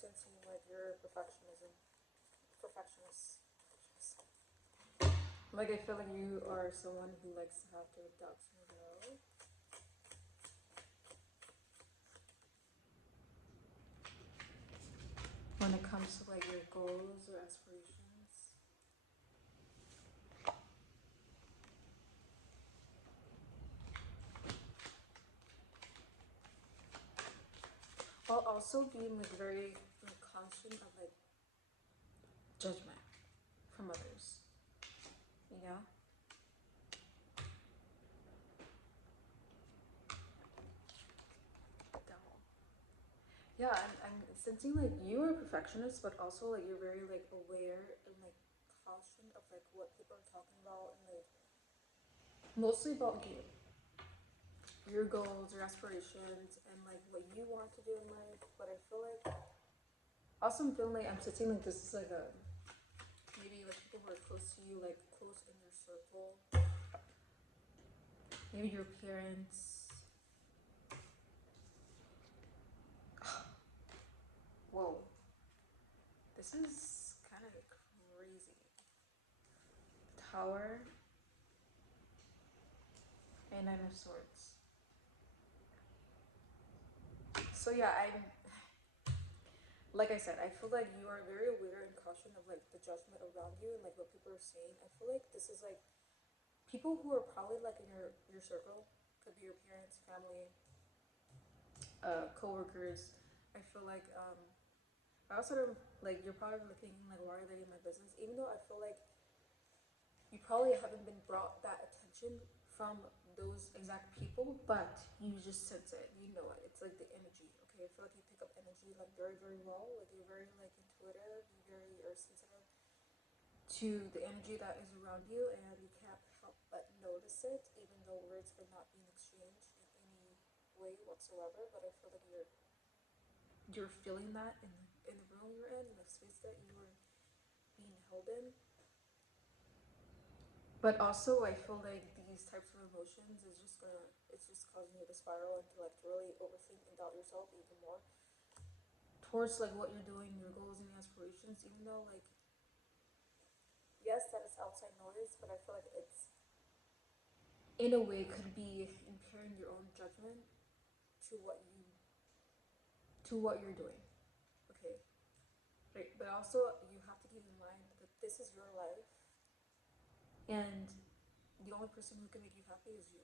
sensing like your perfectionist. Like I feel like you are someone who likes to have their ducks in a row. When it comes to like your goals or aspirations. While also being like very like conscious of like judgment from others. You know? Devil. Yeah, I'm sensing like you are a perfectionist, but also like you're very like aware and like cautious of like what people are talking about and like mostly about you, your goals, your aspirations, and like what you want to do in life. But I feel like also I'm feeling like I'm sensing like this is like a maybe like people who are close to you, like close in your circle, maybe your parents. Whoa, this is kind of crazy. Tower and Nine of Swords. So yeah, I'm like I said, I feel like you are very aware and cautious of like the judgment around you and like what people are saying. I feel like this is like people who are probably like in your circle, could be your parents, family, coworkers. I feel like I also don't, like you're probably thinking like why are they in my business? Even though I feel like you probably haven't been brought that attention from those exact people, but you just sense it. You know it. It's like the energy. Okay, I feel like you pick up energy like very very well. Like you're very like intuitive. You're sensitive to the energy that is around you, and you can't help but notice it, even though words are not being exchanged in any way whatsoever. But I feel like you're feeling that in the room you're in the space that you are being held in. But also, I feel like these types of emotions is just gonna, it's just causing you to spiral and to like to really overthink and doubt yourself even more towards like what you're doing, your goals and aspirations. Even though like, yes, that is outside noise, but I feel like it's in a way could be impairing your own judgment to what you to what you're doing. Okay, right. But also, you have to keep in mind that this is your life, and the only person who can make you happy is you.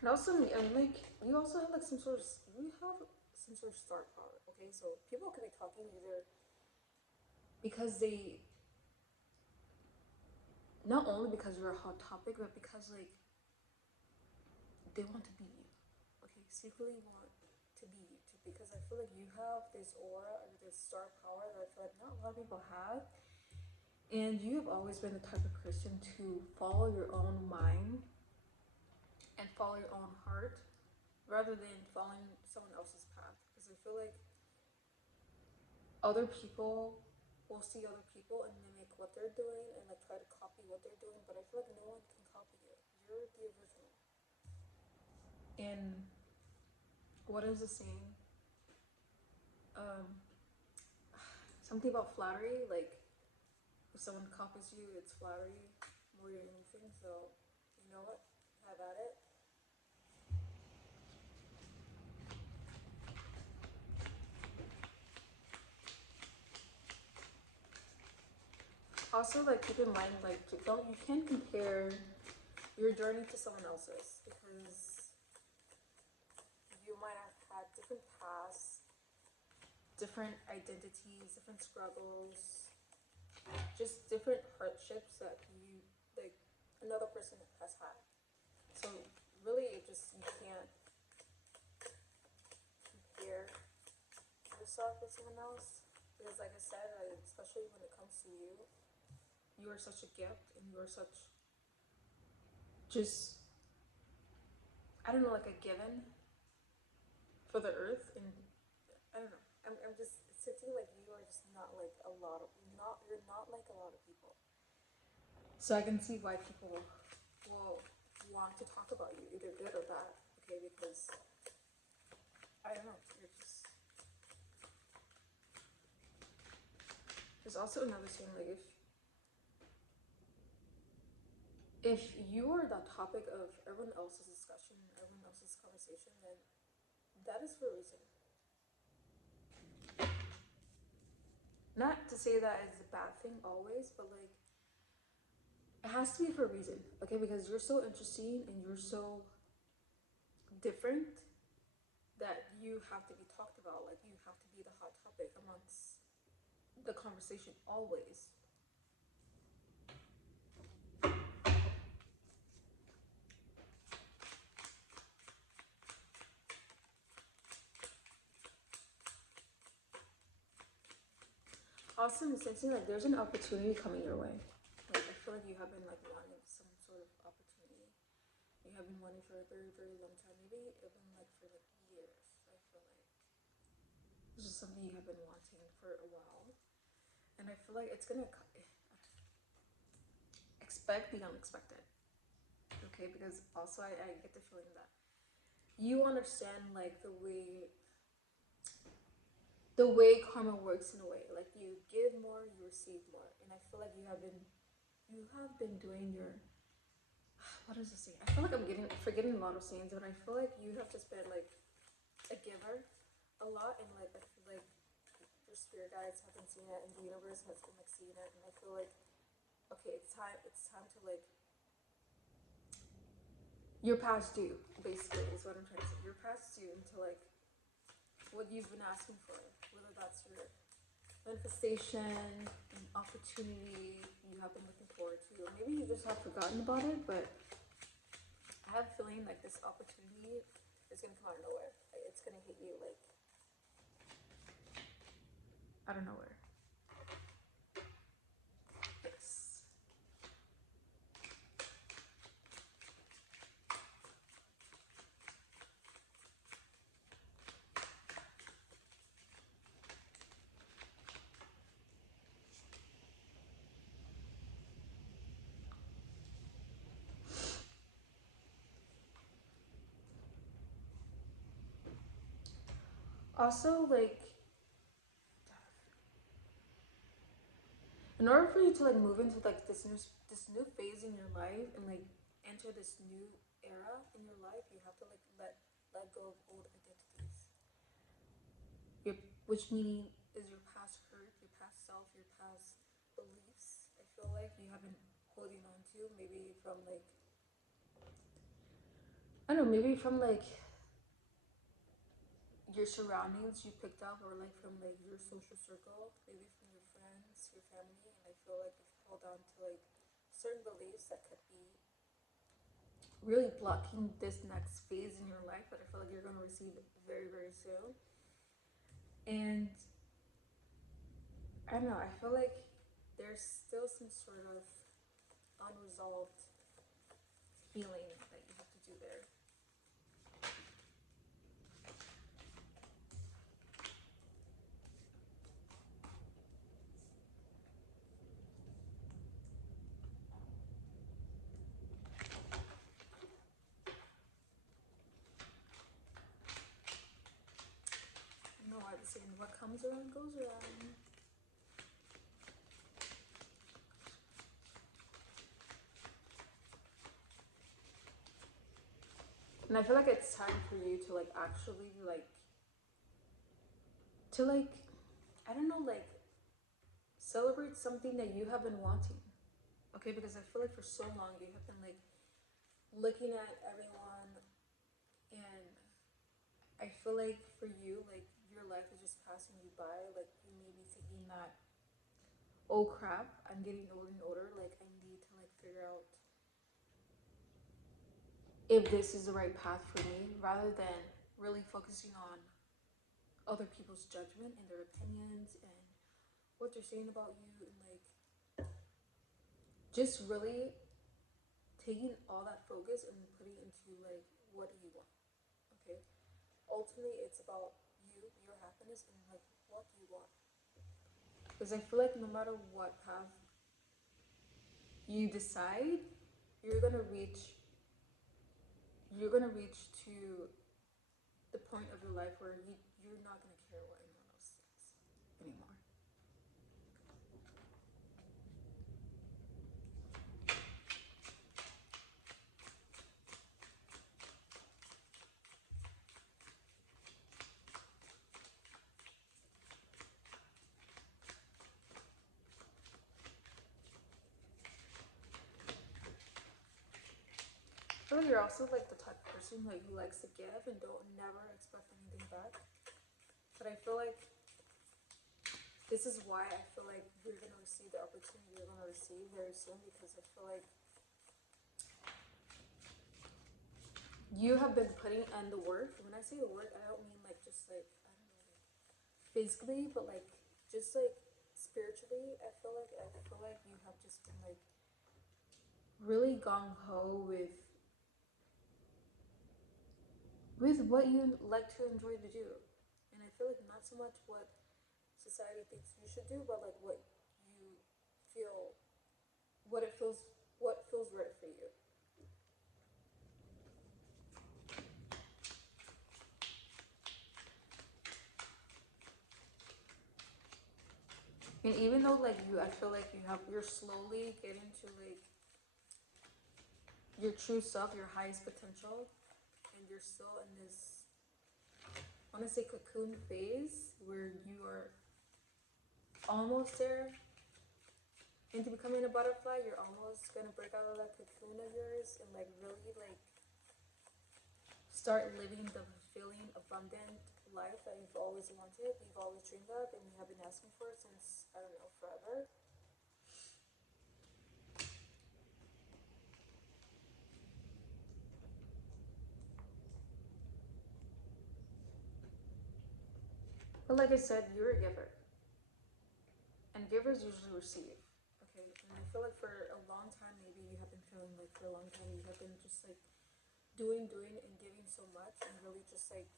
And also, and like you also have like some sort of you have some sort of star power. Okay, so people can be talking either because they not only because you're a hot topic, but because like they want to be you. Okay, secretly want to be you too. Because I feel like you have this aura or this star power that I feel like not a lot of people have. And you have always been the type of person to follow your own mind and follow your own heart rather than following someone else's path. Because I feel like other people will see other people and mimic what they're doing and like try to copy what they're doing, but I feel like no one can copy you. You're the original. And what is the saying? Um, something about flattery. Like if someone copies you, it's flattery more than anything. So you know what? Have at it. Also, like keep in mind, like don't you can't compare your journey to someone else's because you might have had different paths, different identities, different struggles, just different hardships that you like another person has had. So really, it just you can't compare yourself with someone else because, like I said, especially when it comes to you, you are such a gift and you are such just I don't know, like a given for the earth, and I don't know. I'm just sensing like you are just not like a lot of not you're not like a lot of people. So I can see why people will want to talk about you, either good or bad. Okay, because I don't know. You're just. There's also another thing, like if you are the topic of everyone else's discussion, everyone else's conversation, then that is for a reason. Not to say that is a bad thing always, but like it has to be for a reason, okay? Because you're so interesting and you're so different that you have to be talked about. Like you have to be the hot topic amongst the conversation always. Also, in sensing like there's an opportunity coming your way. Like I feel like you have been like wanting some sort of opportunity. You have been wanting for a very, very long time. Maybe even like for like years. I feel like this is something you have been wanting for a while, and I feel like it's gonna expect the unexpected. Okay, because also I get the feeling that you understand like the way karma works in a way. Like you give more, you receive more, and I feel like you have been doing your what is this saying? I feel like I'm getting forgetting a lot of sayings, but I feel like you have just been like a giver a lot, and like I feel like your spirit guides have been seeing it, and the universe has been like seeing it, and I feel like okay, it's time to like you're past due. Basically, is what I'm trying to say. You're past due into like what you've been asking for, whether that's your manifestation, an opportunity you have been looking forward to, or maybe you just have forgotten about it, but I have a feeling like this opportunity is gonna come out of nowhere. Like it's gonna hit you like out of nowhere. Yes. Also, like in order for you to like move into like this new phase in your life and like enter this new era in your life, you have to like let go of old identities. Your which meaning is your past hurt, your past self, your past beliefs. I feel like you have been holding on to maybe from like I don't know, maybe from like your surroundings you picked up, or like from like your social circle, maybe from your friends, your family, and I feel like you've held on to like certain beliefs that could be really blocking this next phase in your life that I feel like you're gonna receive very, very soon. And I don't know, I feel like there's still some sort of unresolved healing that you have to do there. You know, I've saying what comes around goes around. And I feel like it's time for you to like actually like to like I don't know like celebrate something that you have been wanting. Okay, because I feel like for so long you have been like looking at everyone, and I feel like for you like your life is just passing you by. Like you may be thinking that oh crap, I'm getting older and older, like I need to like figure out if this is the right path for me, rather than really focusing on other people's judgment and their opinions and what they're saying about you, and like just really taking all that focus and putting it into like what do you want? Okay, ultimately it's about you, your happiness, and like what do you want? Because I feel like no matter what path you decide, you're gonna reach you're gonna reach to the point of your life where you're not gonna care what anyone else thinks anymore. I feel like you're also like the type of person like who likes to give and don't never expect anything back. But I feel like this is why I feel like you're gonna receive the opportunity you're gonna receive very soon, because I feel like you have been putting in the work. When I say the work, I don't mean like just like I don't know like physically, but like just like spiritually. I feel like you have just been like really gung ho with what you like to enjoy to do, and I feel like not so much what society thinks you should do, but like what you feel, what it feels, what feels right for you. And even though like you, I feel like you're slowly getting to like your true self, your highest potential, and you're still in this, I want to say cocoon phase where you are almost there into becoming a butterfly. You're almost gonna break out of that cocoon of yours and like really like start living the fulfilling, abundant life that you've always wanted, you've always dreamed of, and you have been asking for since I don't know forever. But like I said, you're a giver, and givers usually receive. Okay, and I feel like for a long time, maybe you have been feeling like for a long time you have been just like doing, and giving so much, and really just like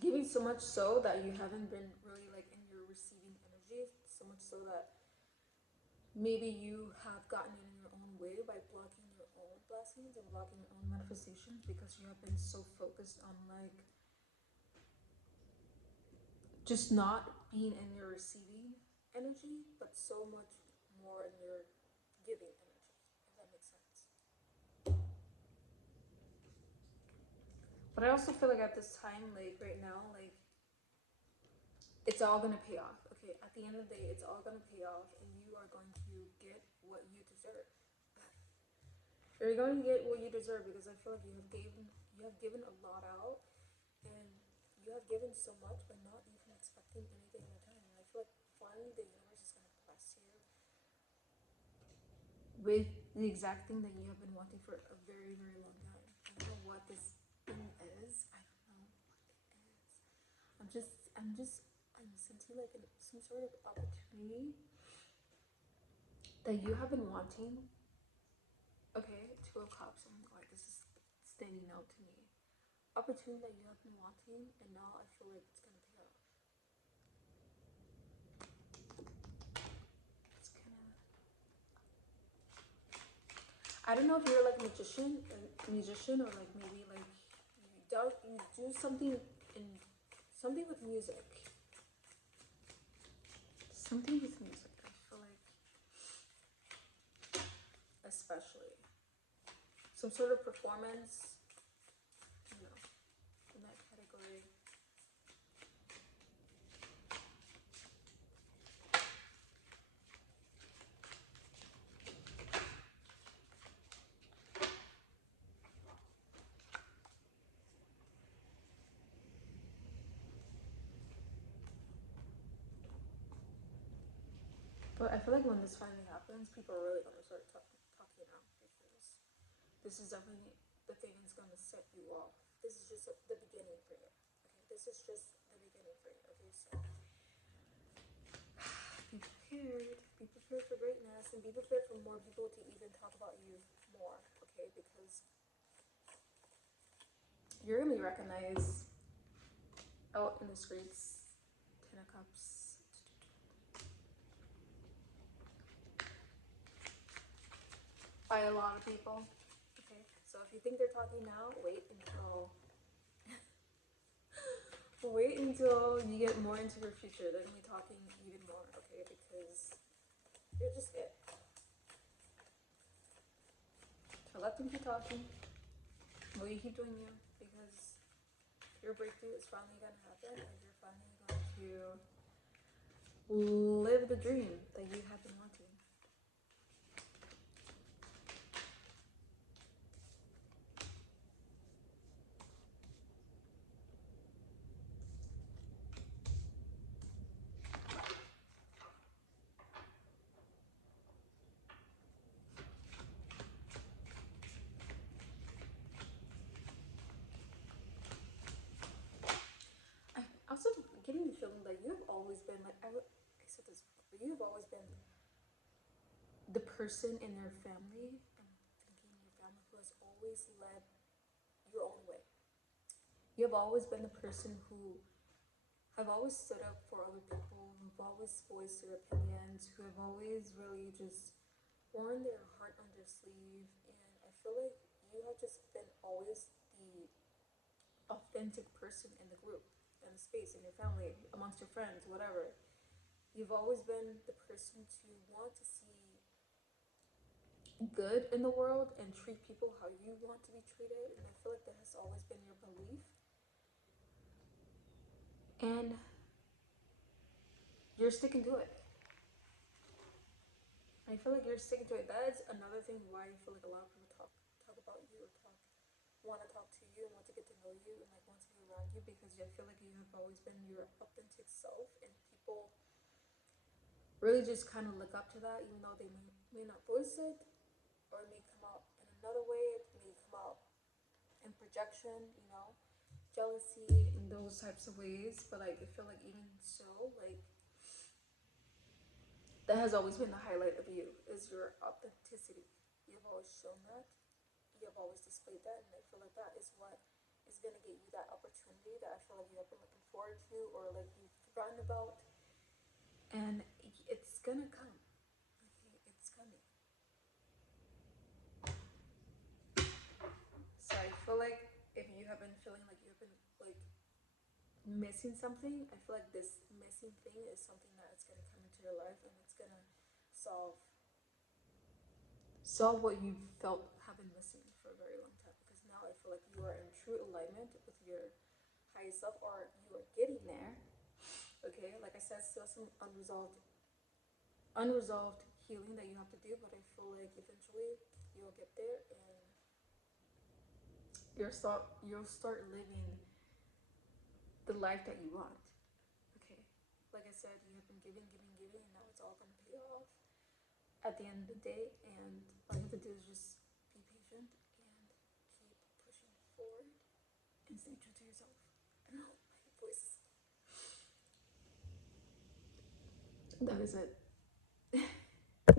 giving so much so that you haven't been really like in your receiving energy. So much so that maybe you have gotten in your own way by blocking your own blessings and blocking your own manifestations because you have been so focused on like just not being in your receiving energy, but so much more in your giving energy, if that makes sense. But I also feel like at this time, like right now, like it's all gonna pay off. Okay, at the end of the day, it's all gonna pay off, and you are going to get what you deserve. You're going to get what you deserve because I feel like you have given a lot out, and you have given so much by not even expecting anything in return. And I feel like finally the universe is gonna bless you with the exact thing that you have been wanting for a very, very long time. I don't know what this thing is. I don't know what it is. I'm sensing like some sort of opportunity that you have been wanting. Okay, Two of Cups. I'm like, this is standing out to me. Opportunity that you have been wanting, and now I feel like it's gonna pay off. It's kind of. I don't know if you're like a musician, or like maybe like you do something with music, something with music. I feel like especially some sort of performance, you know, in that category. But I feel like when this finally happens, people are really gonna start talking now because this is definitely the thing that's gonna set you off. This is just the beginning for you. Okay, this is just the beginning for you. Okay, so be prepared. Be prepared for greatness, and be prepared for more people to even talk about you more. Okay, because you're gonna be recognized out in the streets. Ten of Cups. By a lot of people. Okay, so if you think they're talking now, wait until you get more into your future. They're gonna be talking even more, okay? Because you're just it. So let them keep talking. Will you keep doing you? Because your breakthrough is finally gonna happen, and you're finally going to live the dream that you have been wanting. I also getting the feeling that you have always been like I said this before, but you have always been the person in your family, and thinking your family who has always led your own way. You have always been the person who have always stood up for other people, who've always voiced their opinions, who have always really just worn their heart on their sleeve. And I feel like you have just been always the authentic person in the group, in the space, in your family, amongst your friends, whatever. You've always been the person to want to see good in the world and treat people how you want to be treated. And I feel like that has always been your belief. And you're sticking to it. I feel like you're sticking to it. That is another thing why I feel like a lot of people talk about you, or want to talk to you and want to get to know you and like want to be around you, because I feel like you have always been your authentic self, and people really just kind of look up to that, even though they may not voice it, or it may come out in another way. It may come out in projection, jealousy in those types of ways. But like I feel like even so, like that has always been the highlight of you, is your authenticity. You've always shown that. You have always displayed that, and I feel like that is what is gonna get you that opportunity that I feel like you have been looking forward to, or like you've forgotten about, and it's gonna come. Okay, it's coming. So I feel like if you have been feeling like you've been like missing something, I feel like this missing thing is something that is gonna come into your life, and it's gonna solve what you felt have been missing for a very long time. Because now I feel like you are in true alignment with your highest self, or you are getting there. Okay, like I said, still some unresolved healing that you have to do, but I feel like eventually you'll get there, and you'll start living the life that you want. Okay, like I said, you have been giving, giving, giving, and now it's all gonna pay off at the end of the day. And all you have to do is just be patient and keep pushing forward and stay true to yourself. I don't know, my voice. That is it.